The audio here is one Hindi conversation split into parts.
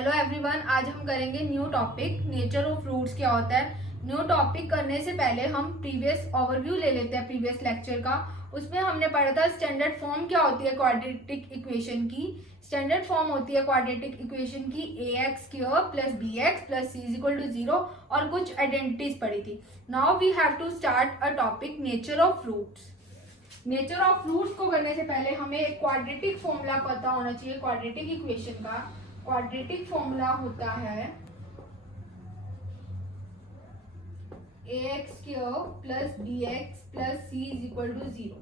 हेलो एवरीवन, आज हम करेंगे new topic nature of roots क्या होता है। न्यू टॉपिक करने से पहले हम प्रीवियस ओवरव्यू ले लेते हैं प्रीवियस लेक्चर का। उसमें हमने पढ़ा था स्टैंडर्ड फॉर्म क्या होती है क्वाड्रेटिक इक्वेशन की। स्टैंडर्ड फॉर्म होती है क्वाड्रेटिक इक्वेशन की ax² plus bx plus c is equal to 0 और कुछ आइडेंटिटीज पढ़ी थी। Now we have to start a topic nature of roots. Nature of roots को करने से पहले हमें एक क्वाड्रेटिक फॉर्मूला पता होना चाहिए। क्वाड्रेटिक इक्वेशन का क्वाड्रेटिक फॉर्मूला होता है ax² plus bx plus c is equal to 0।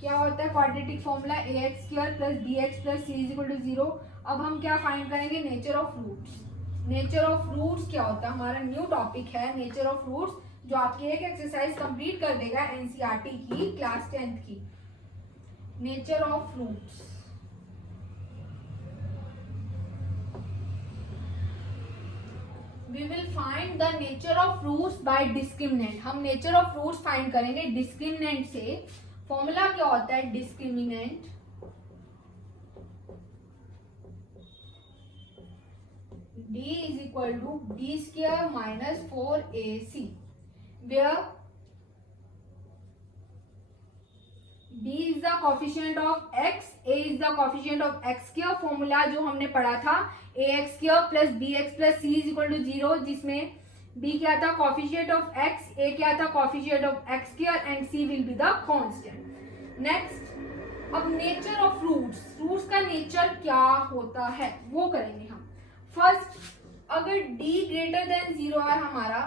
क्या होता है quadratic formula ax² plus bx plus c is equal to 0। अब हम क्या फाइंड करेंगे, nature of roots. Nature of roots क्या होता है, हमारा न्यू टॉपिक है नेचर ऑफ फ्रूट्स, जो आपकी एक एक्सरसाइज कंप्लीट कर देगा एनसीईआरटी की क्लास 10th की। Nature of roots, we will find the nature of roots by discriminant. हम नेचर ऑफ फ्रूट्स फाइंड करेंगे डिस्क्रिमिनेंट से। फॉर्मूला क्या होता है discriminant, d is equal to b² minus 4ac, where b is the coefficient of x, a is the coefficient of x²। Formula जो हमने पढ़ा था ax² plus bx plus c is equal to 0, जिसमें b क्या था coefficient of x, a क्या था coefficient of x² and c will be the constant। Next, अब नेचर ऑफ फ्रूट्स, फ्रूट्स का नेचर क्या होता है वो करेंगे हम। फर्स्ट, अगर d ग्रेटर देन 0 है हमारा,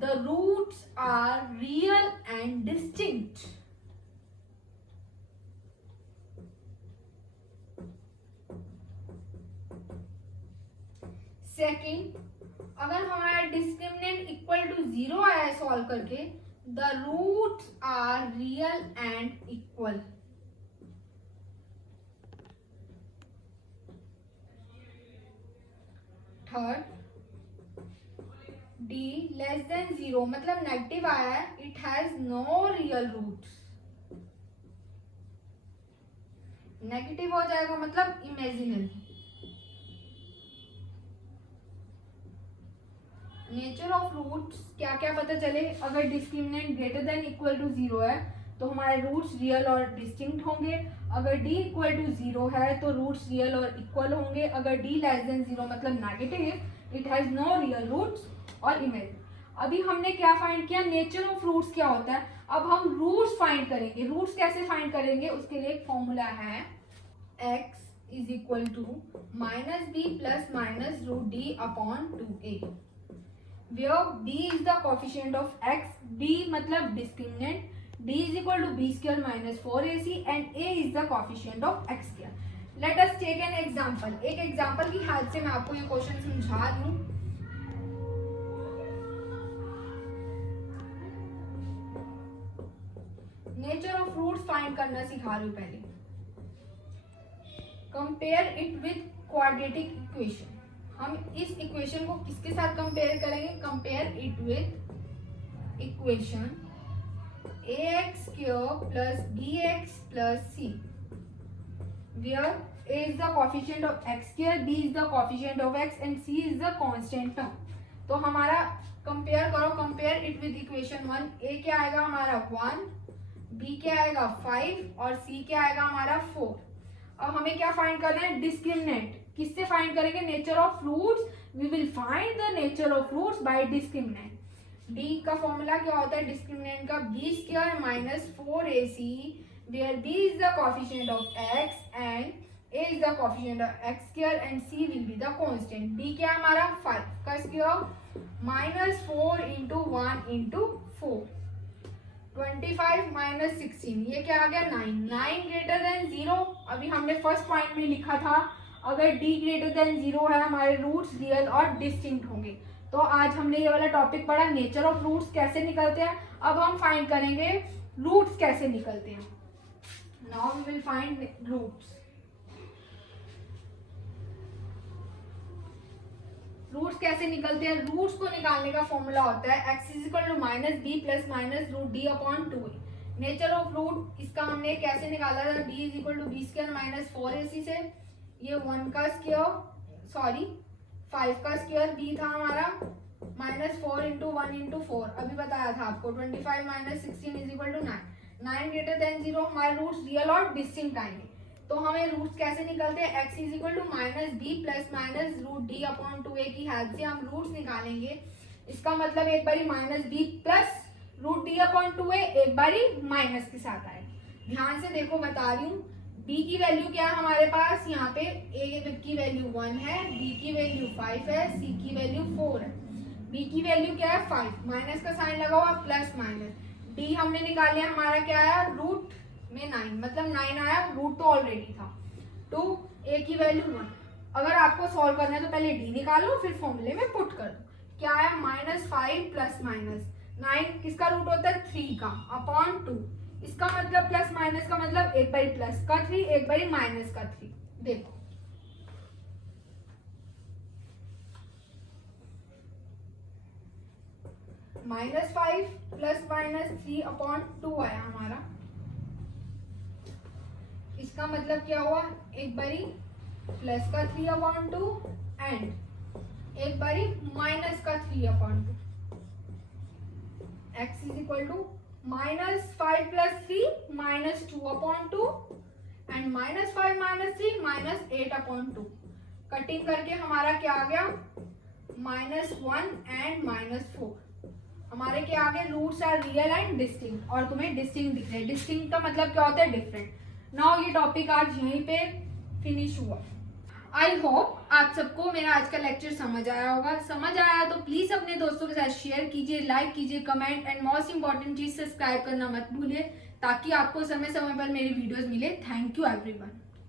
the roots are real and distinct। Second, अगर हमारा डिस्क्रिमिनेंट इक्वल टू 0 आया है सॉल्व करके, the roots are real and equal। Third, d less than 0 मतलब नेगेटिव आया है, it has no real roots. Negative हो जाएगा मतलब इमेजिनरी। नेचर ऑफ रूट्स क्या क्या पता चले, अगर discriminant greater than equal to 0 है तो हमारे रूट्स रियल और डिस्टिंक्ट होंगे। अगर d इक्वल टू 0 है तो रूट्स रियल और इक्वल होंगे। अगर d लेस देन 0 मतलब negative, it has no real roots और इमेज। अभी हमने क्या फाइंड किया, नेचर ऑफ फ्रूट्स क्या होता है। अब हम रूट्स फाइंड करेंगे। रूट्स कैसे फाइंड करेंगे, उसके लिए एक फॉर्मूला है x is equal to minus B plus minus root D upon 2a, where b is the coefficient of x, b मतलब discriminant, d is equal to b² minus 4ac and a is the coefficient of x²। Let us take an example। एक एग्जाम्पल की हेल्प से मैं आपको ये क्वेश्चन समझा दूं। नेचर ऑफ फ्रूट्स फाइंड करना सिखा रही हूं। पहले compare it with quadratic equation. हम इस इक्वेशन को किसके साथ कंपेयर करेंगे, compare it with equation ax² plus bx plus c, where a is the coefficient of x², b is the coefficient of x and c is the constant term। तो हमारा कंपेयर करो, compare it with equation 1। a क्या आएगा हमारा 1, b क्या आएगा 5 और c क्या आएगा हमारा 4। अब हमें क्या फाइंड करना है, डिस्क्रिमिनेंट। किससे फाइंड करेंगे, nature of roots. We will find the nature of roots by discriminant. d का फॉर्मूला क्या होता है डिस्क्रिमिनेंट का, b² minus 4ac, where b is the coefficient of x and a is the coefficient of x² and c will be the constant. b क्या हमारा 5 का square minus 4 into 1 into 4, 25 minus 16, ये क्या आ गया 9। 9 ग्रेटर देन 0। अभी हमने फर्स्ट पॉइंट में लिखा था अगर d ग्रेटर देन 0 है हमारे रूट्स रियल और डिस्टिंक्ट होंगे। तो आज हमने ये वाला टॉपिक पढ़ा, नेचर ऑफ रूट्स कैसे निकलते हैं। अब हम फाइंड करेंगे रूट्स कैसे निकलते हैं। Now we will find roots. Roots कैसे निकलते हैं, रूट्स को निकालने का फॉर्मूला होता है x is equal to minus B plus minus root D upon 2a। Nature of root इसका हमने कैसे निकाला था, d is equal to b² minus 4ac से। ये 1 का स्क्वायर सॉरी 5 का स्क्वायर b था हमारा -4 इंटू 1 इंटू 4, अभी बताया था आपको 25 minus 16 is equal to 9, 9 greater than 0, हमारे रूट्स रियल और डिस्टिंक्ट आएंगे। तो हमें रूट्स कैसे निकलते हैं, x is equal to minus B plus minus root D upon 2a की हेल्प से हम रूट्स निकालेंगे। इसका मतलब एक बारी minus B plus root D upon 2a, एक बारी माइनस के साथ आएगा। ध्यान से देखो, बता रही हूँ b की वैल्यू क्या है हमारे पास, यहाँ पे a की वैल्यू 1 है, b की वैल्यू 5 है, c की वैल्यू 4 है। b की वैल्यू क्या है 5, माइनस का साइन लगा हुआ, प्लस माइनस, d हमने निकाल लिया, हमारा क्या आया रूट में 9, मतलब 9 आया, रूट तो ऑलरेडी था। तो a की वैल्यू 1, अगर आपको सॉल्व करना है तो पहले d निकालो फिर फॉर्मूले में पुट कर दो। क्या है -5 प्लस माइनस 9 किसका रूट होता है 3 का अपॉन 2, इसका मतलब प्लस माइनस का मतलब एक बारी प्लस का 3 एक बारी माइनस का 3। देखो -5 प्लस माइनस 3 अपॉन 2 आया हमारा, इसका मतलब क्या हुआ, एक बारी प्लस का 3 अपॉन 2 एंड एक बारी माइनस का 3 upon 2। x is equal to -5 plus 3 -2 upon 2 and -5 minus 3 -8 upon 2। Cutting करके हमारा क्या आ गया -1 एंड -4। हमारे क्या आगे roots are real and distinct, और तुम्हें डिस्टिंक्ट दिख रहे हैं। डिस्टिंक्ट का मतलब क्या होता है, डिफरेंट। नाउ ये टॉपिक आज यहीं पे फिनिश हुआ। आई होप आप सबको मेरा आज का लेक्चर समझ आया होगा। समझ आया तो प्लीज अपने दोस्तों के साथ शेयर कीजिए, लाइक कीजिए, कमेंट एंड मोस्ट इंपॉर्टेंट चीज सब्सक्राइब करना मत भूलिए, ताकि आपको समय समय पर मेरी वीडियोस मिले। Thank you everyone.